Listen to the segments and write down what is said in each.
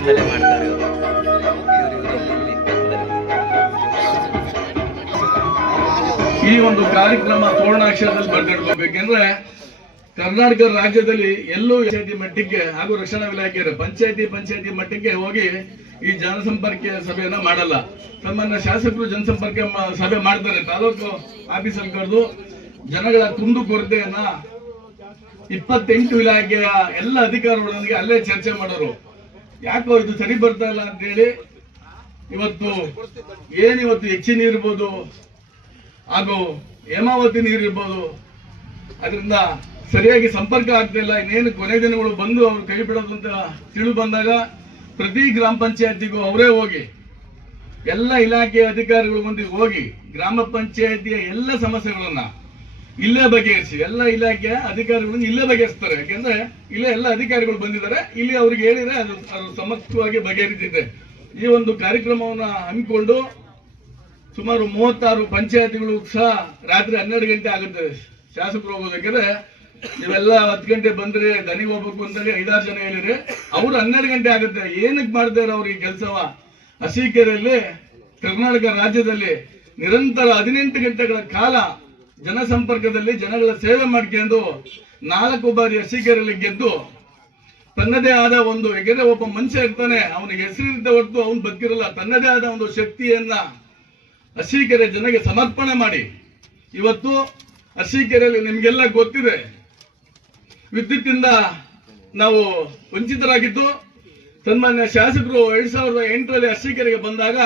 ಮಾಡ್ತಾರೆ ಈ ಒಂದು ಕಾರ್ಯಕ್ರಮ ಪೂರ್ಣಾಕ್ಷರದಲ್ಲಿ ಬರೆದಿಡ್ಕೋಬೇಕೆಂದ್ರೆ ಕರ್ನಾಟಕ ರಾಜ್ಯದಲ್ಲಿ ಎಲ್ಲೂ ಪಂಚಾಯತಿ ಮಟ್ಟಕ್ಕೆ ಹಾಗೂ ರಕ್ಷಣಾ ಇಲಾಖೆ ಪಂಚಾಯತಿ ಮಟ್ಟಕ್ಕೆ ಹೋಗಿ ಈ ಜನಸಂಪರ್ಕ ಸಭೆಯನ್ನ ಮಾಡಲ್ಲ. ಸಾಮಾನ್ಯ ಶಾಸಕರು ಜನಸಂಪರ್ಕ ಸಭೆ ಮಾಡ್ತಾರೆ, ತಾಲೂಕು ಆಫೀಸಲ್ಲಿ ಕರೆದು ಜನಗಳ ಕುಂದು ಕೊರತೆಯನ್ನ 28 ಇಲಾಖೆಯ ಎಲ್ಲ ಅಧಿಕಾರಿಗಳೊಂದಿಗೆ ಅಲ್ಲೇ ಚರ್ಚೆ ಮಾಡೋರು. ಯಾಕೋ ಇದು ಸರಿ ಬರ್ತಾ ಇಲ್ಲ ಅಂತ ಹೇಳಿ ಇವತ್ತು ಹೆಚ್ಚಿನ ನೀರಿರ್ಬೋದು ಹಾಗೂ ಹೇಮಾವತಿ ನೀರಿರ್ಬೋದು, ಅದರಿಂದ ಸರಿಯಾಗಿ ಸಂಪರ್ಕ ಆಗ್ತಾ ಇಲ್ಲ. ಇನ್ನೇನು ಕೊನೆ ದಿನಗಳು ಬಂದು ಅವ್ರು ಕೈ ಬಿಡೋದು ಅಂತ ತಿಳಿದು ಬಂದಾಗ ಪ್ರತಿ ಗ್ರಾಮ ಪಂಚಾಯತಿಗೂ ಅವರೇ ಹೋಗಿ ಎಲ್ಲ ಇಲಾಖೆಯ ಅಧಿಕಾರಿಗಳ ಮುಂದೆ ಹೋಗಿ ಗ್ರಾಮ ಪಂಚಾಯತಿಯ ಎಲ್ಲ ಸಮಸ್ಯೆಗಳನ್ನ ಇಲ್ಲೇ ಬಗೆಹರಿಸಿ ಎಲ್ಲ ಇಲಾಖೆಯ ಅಧಿಕಾರಿಗಳನ್ನ ಇಲ್ಲೇ ಬಗೆಹರಿಸ್ತಾರೆ. ಯಾಕೆಂದ್ರೆ ಇಲ್ಲೇ ಎಲ್ಲ ಅಧಿಕಾರಿಗಳು ಬಂದಿದ್ದಾರೆ, ಇಲ್ಲಿ ಅವ್ರಿಗೆ ಹೇಳಿದ್ರೆ ಅದು ಸಮರ್ಥವಾಗಿ ಬಗೆಹರಿದಿದೆ. ಈ ಒಂದು ಕಾರ್ಯಕ್ರಮವನ್ನ ಹಮ್ಮಿಕೊಂಡು ಸುಮಾರು 36 ಪಂಚಾಯತಿಗಳು ಸಹ ರಾತ್ರಿ 12 ಗಂಟೆ ಆಗುತ್ತೆ ಶಾಸಕರು ಹೋಗೋದಕ್ಕೆ. ನೀವೆಲ್ಲ 10 ಗಂಟೆ ಬಂದ್ರೆ ದನಿಗೆ ಹೋಗ್ಬೇಕು ಅಂತೇಳಿ 5-6 ಜನ ಹೇಳಿದ್ರೆ ಅವ್ರು 12 ಗಂಟೆ ಆಗುತ್ತೆ. ಏನಕ್ಕೆ ಮಾಡ್ತಾರೆ ಅವ್ರು ಈ ಕೆಲಸವ? ಅರಸೀಕೆರೆಯಲ್ಲಿ ಕರ್ನಾಟಕ ರಾಜ್ಯದಲ್ಲಿ ನಿರಂತರ 18 ಗಂಟೆಗಳ ಕಾಲ ಜನಸಂಪರ್ಕದಲ್ಲಿ ಜನಗಳ ಸೇವೆ ಮಾಡ್ಕೊಂಡು 4 ಬಾರಿ ಅರಸೀಕೆರೆಯಲ್ಲಿ ಗೆದ್ದು ತನ್ನದೇ ಆದ ಒಂದು, ಯಾಕೆಂದ್ರೆ ಒಬ್ಬ ಮನುಷ್ಯ ಇರ್ತಾನೆ, ಅವನಿಗೆ ಹೆಸರಿದ್ದ ಹೊರತು ಅವನು ಬದುಕಿರಲ್ಲ, ತನ್ನದೇ ಆದ ಒಂದು ಶಕ್ತಿಯನ್ನ ಅರಸೀಕೆರೆ ಜನಗೆ ಸಮರ್ಪಣೆ ಮಾಡಿ ಇವತ್ತು ಅರಸೀಕೆರೆಯಲ್ಲಿ ನಿಮ್ಗೆಲ್ಲ ಗೊತ್ತಿದೆ, ವಿದ್ಯುತ್ತಿಂದ ನಾವು ವಂಚಿತರಾಗಿದ್ದು. ಸನ್ಮಾನ್ಯ ಶಾಸಕರು 2008ರಲ್ಲಿ ಅರಸೀಕೆರೆಗೆ ಬಂದಾಗ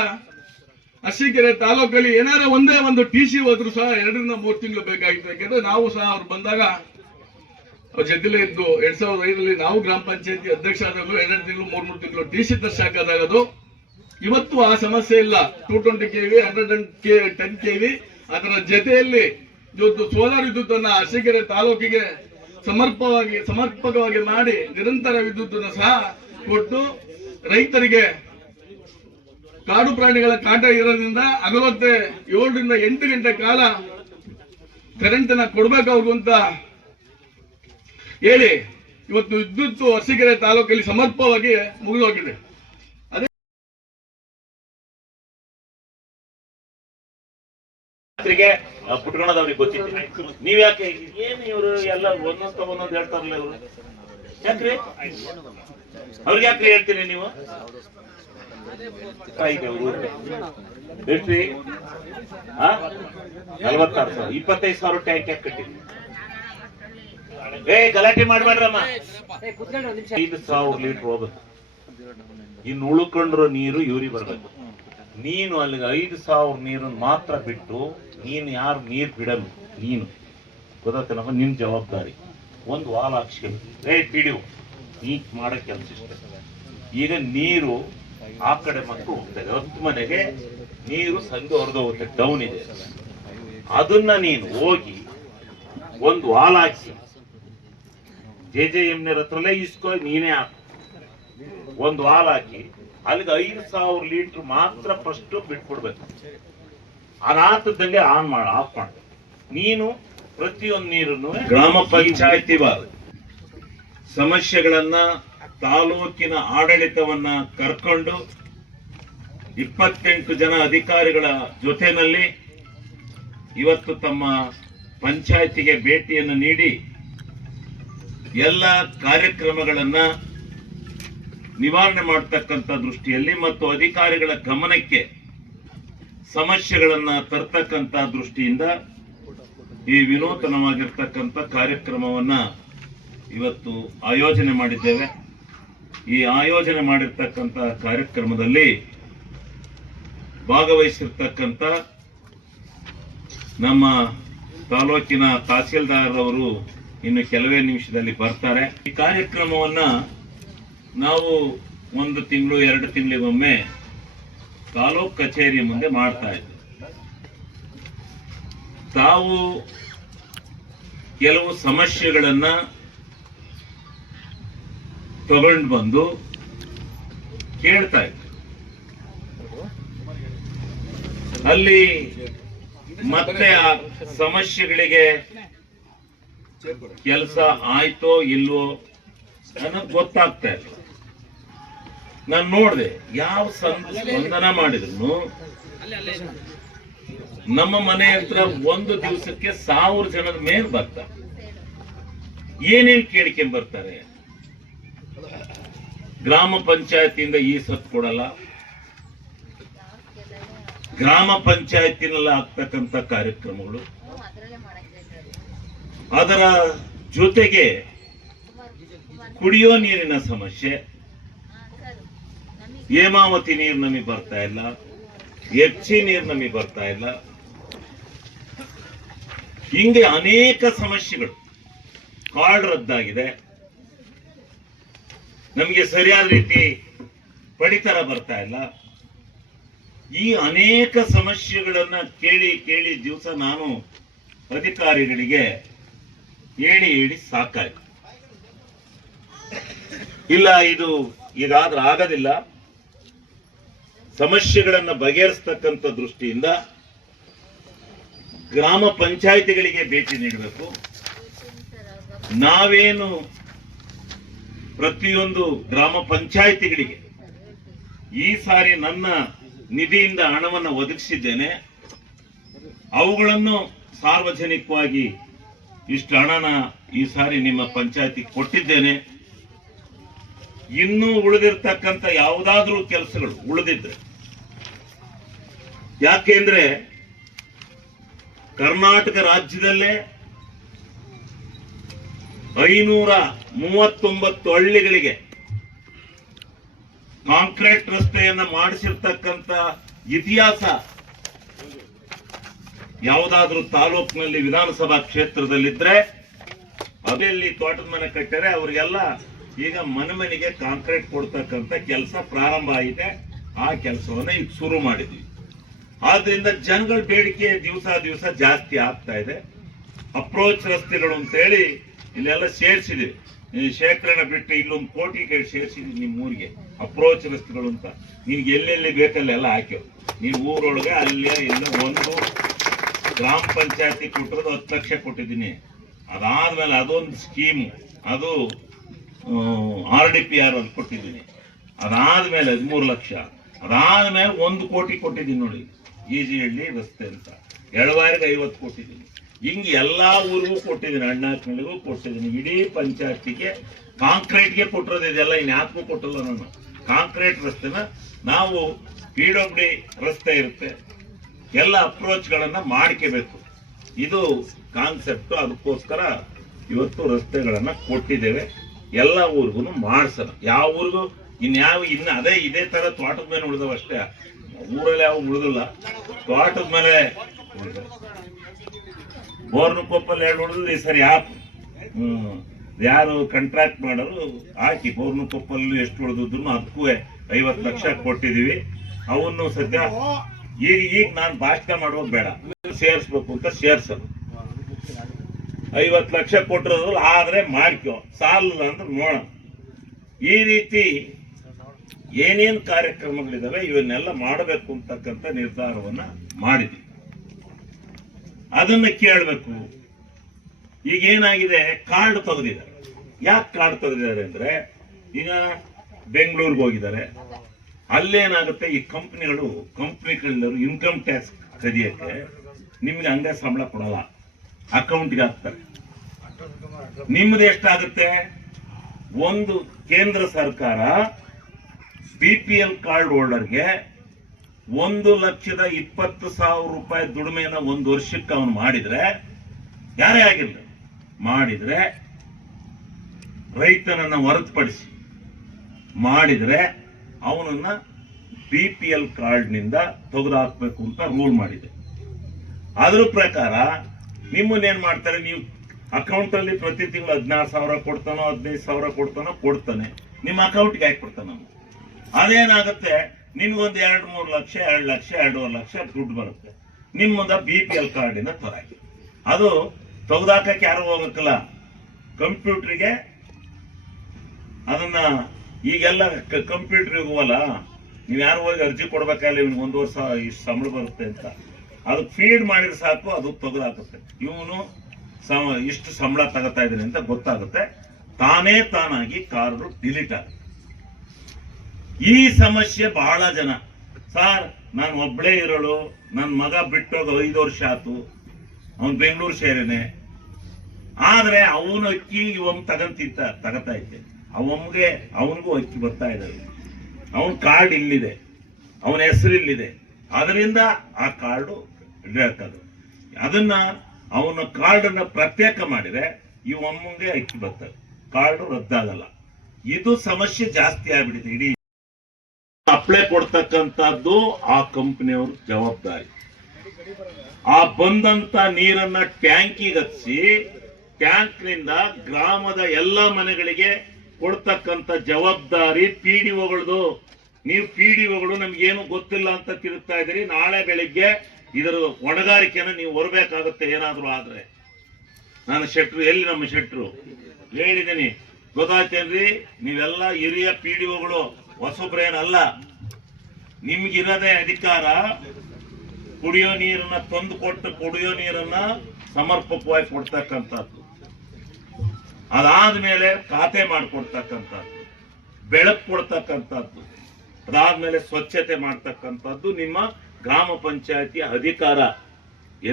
ಅರಸೀಕೆರೆ ತಾಲೂಕಲ್ಲಿ ಏನಾರ ಒಂದೇ ಒಂದು TC ಹೋದ್ರು ಸಹ 2 ರಿಂದ 3 ತಿಂಗಳು ಬೇಕಾಗಿತ್ತು. ಯಾಕೆಂದ್ರೆ ನಾವು ಸಹ ಅವ್ರು ಬಂದಾಗ ಅವ್ರ ಜೊತೆಲೇ ಇದ್ದು 2005ರಲ್ಲಿ ನಾವು ಗ್ರಾಮ ಪಂಚಾಯತಿ ಅಧ್ಯಕ್ಷ ಆದಾಗಲೂ 2 ತಿಂಗಳು 3 ತಿಂಗಳು TC ತರ್ಸಾಕಾದಾಗದು. ಇವತ್ತು ಆ ಸಮಸ್ಯೆ ಇಲ್ಲ. 220 kV 110 kV ಅದರ ಜೊತೆಯಲ್ಲಿ ಇವತ್ತು ಸೋಲಾರ್ ವಿದ್ಯುತ್ ಅನ್ನ ಅರಸೀಕೆರೆ ತಾಲೂಕಿಗೆ ಸಮರ್ಪಕವಾಗಿ ಮಾಡಿ ನಿರಂತರ ವಿದ್ಯುತ್ ಅನ್ನು ಸಹ ಕೊಟ್ಟು ರೈತರಿಗೆ ಕಾಡು ಪ್ರಾಣಿಗಳ ಕಾಟ ಇರೋದ್ರಿಂದ ಹಗಲೊತ್ತೆ 7 ರಿಂದ 8 ಗಂಟೆ ಕಾಲ ಕರೆಂಟ್ ಅನ್ನ ಕೊಡ್ಬೇಕು ಅವ್ರಿಗೂ ಅಂತ ಹೇಳಿ ಇವತ್ತು ವಿದ್ಯುತ್ ಅರಸೀಕೆರೆ ತಾಲೂಕಲ್ಲಿ ಸಮರ್ಪಕವಾಗಿ ಮುಗಿದೋಗಿದೆ. ಪುಟ್ಕೊಳ್ಳೋದವ್ರಿಗೆ ಗೊತ್ತಿತ್ತು. ನೀವ್ ಯಾಕೆ ಏನು ಇವರು ಎಲ್ಲ ಒಂದೊಂದು ಹೇಳ್ತಾರಲ್ಲ ಇವರು? ಯಾಕ್ರಿ ಅವ್ರಿಗೆ ಯಾಕ್ರಿ ಹೇಳ್ತೀರಿ ನೀವು? ಎಷ್ಟ್ರಿ? 46,000 25,000 ಟ್ಯಾಂಕ್ ಯಾಕೆ ಕಟ್ಟಿದ್ರಿ? ಗಲಾಟೆ ಮಾಡ್ಬೇಡ್ರಮ್ಮ. 5,000 ಲೀಟರ್ ಹೋಗುತ್ತೆ. ಇನ್ನು ಉಳ್ಕೊಂಡ್ರು ನೀರು ಇವ್ರಿಗೆ ಬರ್ಬೇಕು. ನೀನು ಅಲ್ಲಿಗೆ 5,000 ನೀರನ್ನು ಮಾತ್ರ ಬಿಟ್ಟು ನೀನು ಯಾರು ನೀರು ಬಿಡಲ್ಲ, ನೀನು ಗೊತ್ತಾಗ್ತೇನಪ್ಪ, ನಿನ್ ಜವಾಬ್ದಾರಿ. ಒಂದು ವಾಲ್ ಹಾಕ್ಸ್ಕೊಂಡು ಪಿಡಿವು ನೀ ಮಾಡೋ ಕೆಲಸ ಇಷ್ಟ. ಈಗ ನೀರು ಆ ಕಡೆ ಮಕ್ಕಳು ಹೋಗ್ತದೆ, 10 ಮನೆಗೆ ನೀರು ಸಂದು ಹೊರದು ಹೋಗುತ್ತೆ, ಡೌನ್ ಇದೆ. ಅದನ್ನ ನೀನು ಹೋಗಿ ಒಂದು ವಾಲ್ ಹಾಕ್ಸಿ JJM ಹತ್ರಲ್ಲೇ ಇಸ್ಕೊ, ನೀನೇ ಹಾಕು. ಒಂದು ವಾಲ್ ಹಾಕಿ ಅಲ್ಲಿಗೆ 5,000 ಲೀಟರ್ ಮಾತ್ರ ಫಸ್ಟ್ ಬಿಟ್ಬಿಡ್ಬೇಕು. ಅದಾತದ್ದಂಗೆ ಆಫ್ ಮಾಡ. ನೀನು ಪ್ರತಿಯೊಂದು ನೀರನ್ನು ಗ್ರಾಮ ಪಂಚಾಯತಿ ಸಮಸ್ಯೆಗಳನ್ನ ತಾಲೂಕಿನ ಆಡಳಿತವನ್ನ ಕರ್ಕೊಂಡು 28 ಜನ ಅಧಿಕಾರಿಗಳ ಜೊತೆನಲ್ಲಿ ಇವತ್ತು ತಮ್ಮ ಪಂಚಾಯತಿಗೆ ಭೇಟಿಯನ್ನು ನೀಡಿ ಎಲ್ಲ ಕಾರ್ಯಕ್ರಮಗಳನ್ನ ನಿವಾರಣೆ ಮಾಡತಕ್ಕಂಥ ದೃಷ್ಟಿಯಲ್ಲಿ ಮತ್ತು ಅಧಿಕಾರಿಗಳ ಗಮನಕ್ಕೆ ಸಮಸ್ಯೆಗಳನ್ನ ತರ್ತಕ್ಕಂಥ ದೃಷ್ಟಿಯಿಂದ ಈ ವಿನೂತನವಾಗಿರ್ತಕ್ಕಂಥ ಕಾರ್ಯಕ್ರಮವನ್ನ ಇವತ್ತು ಆಯೋಜನೆ ಮಾಡಿದ್ದೇವೆ. ಈ ಆಯೋಜನೆ ಮಾಡಿರ್ತಕ್ಕಂಥ ಕಾರ್ಯಕ್ರಮದಲ್ಲಿ ಭಾಗವಹಿಸಿರ್ತಕ್ಕಂಥ ನಮ್ಮ ತಾಲೂಕಿನ ತಹಸೀಲ್ದಾರ್ ಅವರು ಇನ್ನು ಕೆಲವೇ ನಿಮಿಷದಲ್ಲಿ ಬರ್ತಾರೆ. ಈ ಕಾರ್ಯಕ್ರಮವನ್ನ ನಾವು 1 ತಿಂಗಳು 2 ತಿಂಗಳಿಗೊಮ್ಮೆ ತಾಲೂಕ್ ಕಚೇರಿ ಮುಂದೆ ಮಾಡ್ತಾ ಇದ್ವಿ. ತಾವು ಕೆಲವು ಸಮಸ್ಯೆಗಳನ್ನ ತಗೊಂಡು ಬಂದು ಕೇಳ್ತಾ ಇದ್ವಿ. ಅಲ್ಲಿ ಮತ್ತೆ ಆ ಸಮಸ್ಯೆಗಳಿಗೆ ಕೆಲಸ ಆಯ್ತೋ ಇಲ್ವೋ ಅನ್ನೋದು ಗೊತ್ತಾಗ್ತಾ ಇಲ್ಲ. ನಾನು ನೋಡಿದೆ ಯಾವ ಸ್ಪಂದನ ಮಾಡಿದ್ರು ನಮ್ಮ ಮನೆ ಹತ್ರ ಒಂದು ದಿವಸಕ್ಕೆ 1000 ಜನದ ಮೇಲೆ ಬರ್ತಾರೆ. ಏನೇನ್ ಕೇಳಿಕೊಂಡು ಬರ್ತಾರೆ? ಗ್ರಾಮ ಪಂಚಾಯತಿಯಿಂದ ಈ ಸತ್ ಕೊಡಲ್ಲ, ಗ್ರಾಮ ಪಂಚಾಯತಿನಲ್ಲಿ ಆಗ್ತಕ್ಕಂಥ ಕಾರ್ಯಕ್ರಮಗಳು, ಅದರ ಜೊತೆಗೆ ಕುಡಿಯೋ ನೀರಿನ ಸಮಸ್ಯೆ, ಹೇಮಾವತಿ ನೀರು ನಮಗೆ ಬರ್ತಾ ಇಲ್ಲ, ಎಫ್ಸಿ ನೀರು ನಮಗೆ ಬರ್ತಾ ಇಲ್ಲ, ಹಿಂಗೆ ಅನೇಕ ಸಮಸ್ಯೆಗಳು. ಕಾರ್ಡ್ ರದ್ದಾಗಿದೆ, ನಮಗೆ ಸರಿಯಾದ ರೀತಿ ಪಡಿತರ ಬರ್ತಾ ಇಲ್ಲ. ಈ ಅನೇಕ ಸಮಸ್ಯೆಗಳನ್ನ ಕೇಳಿ ಕೇಳಿ ದಿವಸ ನಾನು ಅಧಿಕಾರಿಗಳಿಗೆ ಹೇಳಿ ಸಾಕಾಯ್ತು. ಇಲ್ಲ, ಇದು ಈಗಾದ್ರೂ ಆಗೋದಿಲ್ಲ, ಸಮಸ್ಯೆಗಳನ್ನ ಬಗೆಹರಿಸ್ತಕ್ಕಂಥ ದೃಷ್ಟಿಯಿಂದ ಗ್ರಾಮ ಪಂಚಾಯಿತಿಗಳಿಗೆ ಭೇಟಿ ನೀಡಬೇಕು. ನಾವೇನು ಪ್ರತಿಯೊಂದು ಗ್ರಾಮ ಪಂಚಾಯಿತಿಗಳಿಗೆ ಈ ಸಾರಿ ನನ್ನ ನಿಧಿಯಿಂದ ಹಣವನ್ನು ಒದಗಿಸಿದ್ದೇನೆ, ಅವುಗಳನ್ನು ಸಾರ್ವಜನಿಕವಾಗಿ ಇಷ್ಟು ಹಣನ ಈ ಸಾರಿ ನಿಮ್ಮ ಪಂಚಾಯಿತಿ ಕೊಟ್ಟಿದ್ದೇನೆ. ಇನ್ನೂ ಉಳಿದಿರ್ತಕ್ಕಂಥ ಯಾವುದಾದ್ರೂ ಕೆಲಸಗಳು ಉಳಿದಿದ್ರೆ, ಯಾಕೆಂದ್ರೆ ಕರ್ನಾಟಕ ರಾಜ್ಯದಲ್ಲೇ 539 ಹಳ್ಳಿಗಳಿಗೆ ಕಾಂಕ್ರೀಟ್ ರಸ್ತೆಯನ್ನ ಮಾಡಿಸಿರ್ತಕ್ಕಂಥ ಇತಿಹಾಸ ಯಾವುದಾದ್ರೂ ತಾಲೂಕಿನಲ್ಲಿ ವಿಧಾನಸಭಾ ಕ್ಷೇತ್ರದಲ್ಲಿದ್ರೆ, ಅದರಲ್ಲಿ ತೋಟದ ಮನೆ ಕಟ್ಟರೆ ಅವರಿಗೆಲ್ಲ ಈಗ ಮನೆಗೆ ಕಾಂಕ್ರೀಟ್ ಕೊಡ್ತಕ್ಕಂಥ ಕೆಲಸ ಪ್ರಾರಂಭ ಆಗಿದೆ. ಆ ಕೆಲಸವನ್ನ ಈಗ ಶುರು ಮಾಡಿದ್ವಿ. ಆದ್ರಿಂದ ಜನಗಳ ಬೇಡಿಕೆ ದಿವಸ ಜಾಸ್ತಿ ಆಗ್ತಾ ಇದೆ. ಅಪ್ರೋಚ್ ರಸ್ತೆಗಳು ಅಂತೇಳಿ ಇಲ್ಲೆಲ್ಲ ಸೇರಿಸಿದ್ವಿ, ಶೇಖರಣೆ ಬಿಟ್ಟು ಇಲ್ಲೊಂದು ಕೋಟಿ ಸೇರಿಸಿದ್ವಿ ನಿಮ್ಮ ಊರಿಗೆ ಅಪ್ರೋಚ್ ರಸ್ತೆಗಳು ಅಂತ. ನಿನ್ಗೆ ಎಲ್ಲೆಲ್ಲಿ ಬೇಕಲ್ಲೆಲ್ಲ ಹಾಕ್ಯವ್. ನೀನ್ ಊರೊಳಗೆ ಅಲ್ಲೇ ಇಲ್ಲ ಒಂದು ಗ್ರಾಮ ಪಂಚಾಯತಿ ಕೊಟ್ಟಿರೋದು 10 ಲಕ್ಷ ಕೊಟ್ಟಿದ್ದೀನಿ. ಅದಾದ್ಮೇಲೆ ಅದೊಂದು ಸ್ಕೀಮು, ಅದು RDPR ಅಲ್ಲಿ ಕೊಟ್ಟಿದ್ದೀನಿ. ಅದಾದ್ಮೇಲೆ 13 ಲಕ್ಷ, ಅದಾದ್ಮೇಲೆ 1 ಕೋಟಿ ಕೊಟ್ಟಿದ್ದೀನಿ ನೋಡಿ, ಈಜಿಹಳ್ಳಿ ರಸ್ತೆ ಅಂತ. ಎಳವಾರಿಗೆ 50 ಕೊಟ್ಟಿದ್ದೀನಿ. ಹಿಂಗೆ ಎಲ್ಲಾ ಊರಿಗೂ ಕೊಟ್ಟಿದ್ದೀನಿ, ಅಣ್ಣಾಕ್ನಳಿಗೂ ಕೊಟ್ಟಿದ್ದೀನಿ. ಇಡೀ ಪಂಚಾಯತಿಗೆ ಕಾಂಕ್ರೀಟ್ಗೆ ಕೊಟ್ಟಿರೋದು ಇದೆಲ್ಲ, ಇನ್ಯಾಕೂ ಕೊಟ್ಟಲ್ಲ ನಾನು. ಕಾಂಕ್ರೀಟ್ ರಸ್ತೆನ ನಾವು PWD ರಸ್ತೆ ಇರುತ್ತೆ, ಎಲ್ಲ ಅಪ್ರೋಚ್ಗಳನ್ನ ಮಾಡ್ಕೋಬೇಕು. ಇದು ಕಾನ್ಸೆಪ್ಟ್. ಅದಕ್ಕೋಸ್ಕರ ಇವತ್ತು ರಸ್ತೆಗಳನ್ನ ಕೊಟ್ಟಿದ್ದೇವೆ. ಎಲ್ಲ ಊರಿಗೂ ಮಾಡ್ಸೋಣ. ಯಾವ ಊರಿಗೂ ಇನ್ನು ಇದೇ ತರ ತೋಟದ ಮೇಲೆ ಉಳಿದವಷ್ಟೇ, ಊರಲ್ಲಿ ಯಾವ ಉಳಿದಿಲ್ಲ. ತೋಟದ ಮೇಲೆ ಬೋರ್ನಕೊಪ್ಪಲ್ಲಿ 2 ಉಳಿದು ಈ ಸರಿ ಯಾರು ಕಾಂಟ್ರಾಕ್ಟ್ ಮಾಡೋರು ಹಾಕಿ ಬೋರ್ನಕೊಪ್ಪಲ್ಲಿ ಎಷ್ಟು ಉಳಿದ್ರು ಅದಕ್ಕೂ 50 ಲಕ್ಷ ಕೊಟ್ಟಿದೀವಿ. ಅವನ್ನು ಸದ್ಯ ಈಗ ನಾನು ಭಾಷಣ ಮಾಡೋದು ಬೇಡ, ಸೇರಿಸ್ಬೇಕು ಅಂತ ಸೇರ್ಸೋದು. 50 ಲಕ್ಷ ಕೊಟ್ಟಿರೋದು ಆದ್ರೆ ಮಾಡ್ಕೋ, ಸಾಲಲ್ಲ ಅಂದ್ರೆ ನೋಡೋಣ. ಈ ರೀತಿ ಏನೇನು ಕಾರ್ಯಕ್ರಮಗಳಿದಾವೆ ಇವನ್ನೆಲ್ಲ ಮಾಡಬೇಕು ಅಂತಕ್ಕಂಥ ನಿರ್ಧಾರವನ್ನ ಮಾಡಿದ್ವಿ. ಅದನ್ನ ಕೇಳಬೇಕು. ಈಗ ಏನಾಗಿದೆ, ಕಾರ್ಡ್ ತೆಗೆದಿದ್ದಾರೆ. ಯಾಕೆ ಕಾರ್ಡ್ ತೆಗೆದಿದ್ದಾರೆ ಅಂದ್ರೆ, ಈಗ ಬೆಂಗಳೂರಿಗೆ ಹೋಗಿದ್ದಾರೆ. ಅಲ್ಲೇನಾಗುತ್ತೆ, ಈ ಕಂಪ್ನಿಗಳೆಲ್ಲರೂ ಇನ್ಕಮ್ ಟ್ಯಾಕ್ಸ್ ಕದಿಯಕ್ಕೆ ನಿಮ್ಗೆ ಹಂಗೆ ಸಂಬಳ ಕೊಡಲ್ಲ, ಅಕೌಂಟ್ಗೆ ಹಾಕ್ತಾರೆ. ನಿಮ್ದು ಎಷ್ಟಾಗುತ್ತೆ? ಒಂದು ಕೇಂದ್ರ ಸರ್ಕಾರ BPL ಕಾರ್ಡ್ ಹೋಲ್ಡರ್ಗೆ 1,20,000 ರೂಪಾಯಿ ದುಡಿಮೆನ 1 ವರ್ಷಕ್ಕೆ ಅವನು ಮಾಡಿದ್ರೆ, ಯಾರೇ ಆಗಿಲ್ಲ ಮಾಡಿದ್ರೆ, ರೈತನನ್ನ ಹೊರತುಪಡಿಸಿ ಮಾಡಿದ್ರೆ ಅವನನ್ನ BPL ಕಾರ್ಡ್ನಿಂದ ತೆಗೆದುಹಾಕಬೇಕು ಅಂತ ರೂಲ್ ಮಾಡಿದೆ. ಅದ್ರ ಪ್ರಕಾರ ನಿಮ್ಮನ್ನೇನ್ ಮಾಡ್ತಾರೆ, ನೀವು ಅಕೌಂಟ್ ಅಲ್ಲಿ ಪ್ರತಿ ತಿಂಗಳು 16,000 ಕೊಡ್ತಾನೋ 15,000 ಕೊಡ್ತಾನೋ ಕೊಡ್ತಾನೆ, ನಿಮ್ಮ ಅಕೌಂಟ್ಗೆ ಹಾಕಿ ಕೊಡ್ತಾನೆ. ಅದೇನಾಗುತ್ತೆ, ನಿಮ್ಗೊಂದು 2-3 ಲಕ್ಷ 2 ಲಕ್ಷ 2.5 ಲಕ್ಷ ದುಡ್ಡು ಬರುತ್ತೆ. ನಿಮ್ಮೊಂದ BPL ಕಾರ್ಡಿನ ತರಾಕಿ. ಅದು ತೆಗೆದಾಕಕ್ಕೆ ಯಾರು ಹೋಗಕ್ಕಲ್ಲ, ಕಂಪ್ಯೂಟರ್ಗೆ ಅದನ್ನ ಈಗೆಲ್ಲ ಕಂಪ್ಯೂಟರ್ಗೆ ಹೋಗಲ್ಲ. ನೀವು ಯಾರು ಹೋಗಿ ಅರ್ಜಿ ಕೊಡ್ಬೇಕಲ್ಲ, ಇವ್ನಿಗೆ 1 ವರ್ಷ ಇಷ್ಟು ಸಂಬಳ ಬರುತ್ತೆ ಅಂತ, ಅದಕ್ಕೆ ಫೀಡ್ ಮಾಡಿದ್ರೆ ಸಾಕು, ಅದು ತೆಗೆದಾಕುತ್ತೆ. ಇವನು ಇಷ್ಟು ಸಂಬಳ ತಗೋತಾ ಇದ್ದೀನಿ ಅಂತ ಗೊತ್ತಾಗುತ್ತೆ. ತಾನಾಗಿ ಕಾರ್ಡು ಡಿಲೀಟ್ ಆಗುತ್ತೆ. ಈ ಸಮಸ್ಯೆ ಬಹಳ ಜನ, ಸರ್ ನಾನು ಒಬ್ಳೇ ಇರೋಳು, ನನ್ನ ಮಗ ಬಿಟ್ಟೋಗ 5 ವರ್ಷ ಆತು, ಅವನ್ ಬೆಂಗಳೂರು ಸೇರೇನೆ, ಆದ್ರೆ ಅವನು ಅಕ್ಕಿ ಇವಮ್ ತಗತಾ ಇದ್ದೆ, ಅವನಿಗೂ ಅಕ್ಕಿ ಬರ್ತಾ ಇದ್ದಾವೆ, ಅವನ್ ಕಾರ್ಡ್ ಇಲ್ಲಿದೆ, ಅವನ ಹೆಸರು ಇಲ್ಲಿದೆ, ಅದರಿಂದ ಆ ಕಾರ್ಡು ಹಾಕೋದು, ಅದನ್ನ ಅವನ ಕಾರ್ಡ್ ಅನ್ನ ಪ್ರತ್ಯೇಕ ಮಾಡಿದ್ರೆ ಇವಮ್ಮಗೆ ಅಕ್ಕಿ ಬರ್ತದೆ, ಕಾರ್ಡು ರದ್ದಾಗಲ್ಲ. ಇದು ಸಮಸ್ಯೆ ಜಾಸ್ತಿ ಆಗ್ಬಿಟ್ಟಿದೆ. ಇಡೀ ಅಪ್ಲೈ ಕೊಡ್ತಕ್ಕಂಥದ್ದು ಆ ಕಂಪನಿಯವ್ರ ಜವಾಬ್ದಾರಿ. ಆ ಬಂದಂತ ನೀರನ್ನ ಟ್ಯಾಂಕಿಗೆ ಹಚ್ಚಿ ಟ್ಯಾಂಕ್ನಿಂದ ಗ್ರಾಮದ ಎಲ್ಲ ಮನೆಗಳಿಗೆ ಕೊಡ್ತಕ್ಕಂಥ ಜವಾಬ್ದಾರಿ PDOಗಳದು. ನೀವು PDOಗಳು ನಮ್ಗೇನು ಗೊತ್ತಿಲ್ಲ ಅಂತ ತಿರುಗ್ತಾ ಇದ್ದೀರಿ. ನಾಳೆ ಬೆಳಿಗ್ಗೆ ಇದರ ಹೊಣೆಗಾರಿಕೆನ ನೀವು ಹೊರಬೇಕಾಗುತ್ತೆ ಏನಾದ್ರು ಆದ್ರೆ. ನಾನು ಶೆಟ್ರು, ಎಲ್ಲಿ ನಮ್ಮ ಶೆಟ್ರು ಹೇಳಿದ್ದೀನಿ, ಗೊತ್ತಾಯ್ತೇನ್ರಿ? ನೀವೆಲ್ಲ ಹಿರಿಯ PDOಗಳು, ಹೊಸಬ್ರೇನಲ್ಲ. ನಿಮ್ಗಿರೋದೇ ಅಧಿಕಾರ ಕುಡಿಯೋ ನೀರನ್ನ ತಂದು ಕೊಟ್ಟು ಕುಡಿಯೋ ನೀರನ್ನ ಸಮರ್ಪಕವಾಗಿ ಕೊಡ್ತಕ್ಕಂಥದ್ದು, ಅದಾದ್ಮೇಲೆ ಖಾತೆ ಮಾಡಿಕೊಡ್ತಕ್ಕಂಥದ್ದು, ಬೆಳಕು ಕೊಡ್ತಕ್ಕಂಥದ್ದು, ಅದಾದ್ಮೇಲೆ ಸ್ವಚ್ಛತೆ ಮಾಡ್ತಕ್ಕಂಥದ್ದು ನಿಮ್ಮ ಗ್ರಾಮ ಪಂಚಾಯತಿ ಅಧಿಕಾರ.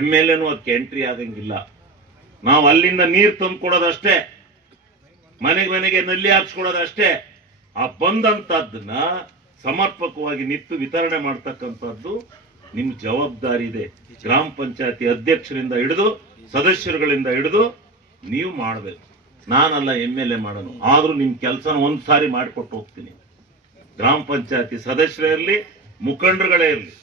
MLAನೂ ಅದಕ್ಕೆ ಎಂಟ್ರಿ ಆಗಂಗಿಲ್ಲ. ನಾವು ಅಲ್ಲಿಂದ ನೀರು ತಂದು ಕೊಡೋದಷ್ಟೇ, ಮನೆಗೆ ನಲ್ಲಿ ಹಾಕ್ಸ್ಕೊಡೋದಷ್ಟೇ. ಆ ಬಂದಂತದ್ದನ್ನ ಸಮರ್ಪಕವಾಗಿ ನಿಂತು ವಿತರಣೆ ಮಾಡ್ತಕ್ಕಂಥದ್ದು ನಿಮ್ ಜವಾಬ್ದಾರಿ ಇದೆ. ಗ್ರಾಮ ಪಂಚಾಯತಿ ಅಧ್ಯಕ್ಷರಿಂದ ಹಿಡಿದು ಸದಸ್ಯರುಗಳಿಂದ ಹಿಡಿದು ನೀವು ಮಾಡಬೇಕು. ನಾನಲ್ಲ MLA ಮಾಡೋನು, ಆದ್ರೂ ನಿಮ್ ಕೆಲಸನ ಒಂದ್ಸಾರಿ ಮಾಡಿಕೊಟ್ಟು ಹೋಗ್ತೀನಿ. ಗ್ರಾಮ ಪಂಚಾಯತಿ ಸದಸ್ಯರೇ ಇರಲಿ, ಮುಖಂಡರುಗಳೇ ಇರಲಿ,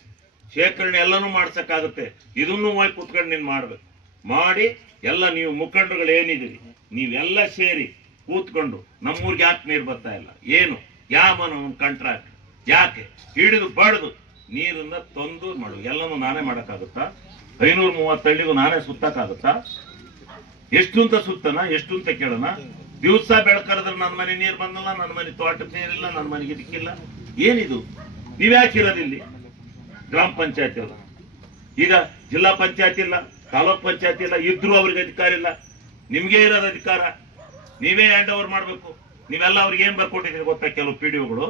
ಶೇಖರಣೆ ಎಲ್ಲನೂ ಮಾಡ್ಸಕ್ಕಾಗುತ್ತೆ. ಇದನ್ನು ಹೋಗಿ ಕೂತ್ಕೊಂಡು ನೀನ್ ಮಾಡ್ಬೇಕು. ಮಾಡಿ ಎಲ್ಲ ನೀವು ಮುಖಂಡರುಗಳು ಏನಿದ್ದೀರಿ ನೀವೆಲ್ಲ ಸೇರಿ ಕೂತ್ಕೊಂಡು ನಮ್ಮೂರ್ಗೆ ಯಾಕೆ ನೀರು ಬರ್ತಾ ಇಲ್ಲ, ಏನು ಯಾವನು ಕಾಂಟ್ರಾಕ್ಟ್, ಯಾಕೆ ಹಿಡಿದು ಬಡ್ದು ನೀರನ್ನ ತಂದು ಮಾಡು. ಎಲ್ಲನೂ ನಾನೇ ಮಾಡಕ್ಕಾಗುತ್ತಾ? 530 ಹಳ್ಳಿಗೂ ನಾನೇ ಸುತ್ತಕ್ಕಾಗುತ್ತಾ? ಎಷ್ಟು ಅಂತ ಸುತ್ತನ, ಎಷ್ಟು ಅಂತ ಕೇಳೋಣ? ದಿವಸ ಬೆಳಕರಿದ್ರೆ ನನ್ನ ಮನೆ ನೀರು ಬಂದಲ್ಲ, ನನ್ನ ಮನೆ ತೋಟದ ನೀರಿಲ್ಲ, ನನ್ನ ಮನೆಗೆ ಇದಕ್ಕಿಲ್ಲ. ಏನಿದು? ನೀವ್ಯಾಕಿರೋದಿಲ್ಲಿ ಗ್ರಾಮ ಪಂಚಾಯತಿ ಅವರು? ಈಗ ಜಿಲ್ಲಾ ಪಂಚಾಯತಿ ಇಲ್ಲ, ತಾಲೂಕ್ ಪಂಚಾಯತಿ ಇಲ್ಲ, ಇದ್ರೂ ಅವ್ರಿಗೆ ಅಧಿಕಾರ ಇಲ್ಲ. ನಿಮ್ಗೆ ಇರೋದು ಅಧಿಕಾರ, ನೀವೇ ಹ್ಯಾಂಡ್ ಓವರ್ ಮಾಡ್ಬೇಕು. ನೀವೆಲ್ಲ ಅವ್ರಿಗೆ ಏನ್ ಬರ್ಕೊಟ್ಟಿದ್ದೀರಿ ಗೊತ್ತಾ? ಕೆಲವು PDOಗಳು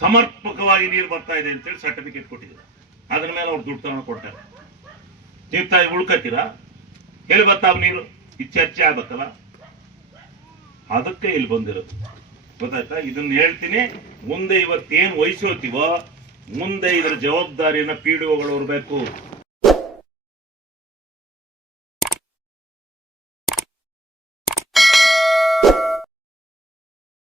ಸಮರ್ಪಕವಾಗಿ ನೀರು ಬರ್ತಾ ಇದೆ ಅಂತೇಳಿ ಸರ್ಟಿಫಿಕೇಟ್ ಕೊಟ್ಟಿದ್ದಾರೆ, ಅದ್ರ ಮೇಲೆ ಅವ್ರು ದುಡ್ಡು ತಗೊಂಡು ಕೊಡ್ತಾರೆ. ನೀವು ತಾಯಿ ಉಳ್ಕತ್ತೀರಾ? ಎಲ್ಲಿ ಬರ್ತಾವ ನೀರು? ಇದು ಚರ್ಚೆ ಆಗ್ಬೇಕಲ್ಲ, ಅದಕ್ಕೆ ಇಲ್ಲಿ ಬಂದಿರೋದು. ಗೊತ್ತಾಯ್ತಾ? ಇದನ್ನ ಹೇಳ್ತೀನಿ. ಮುಂದೆ ಇವತ್ತೇನು ವಹಿಸೋತೀವೋ ಮುಂದೆ ಇದರ ಜವಾಬ್ದಾರಿಯನ್ನ PDOಗಳು ಹೊರಬೇಕು.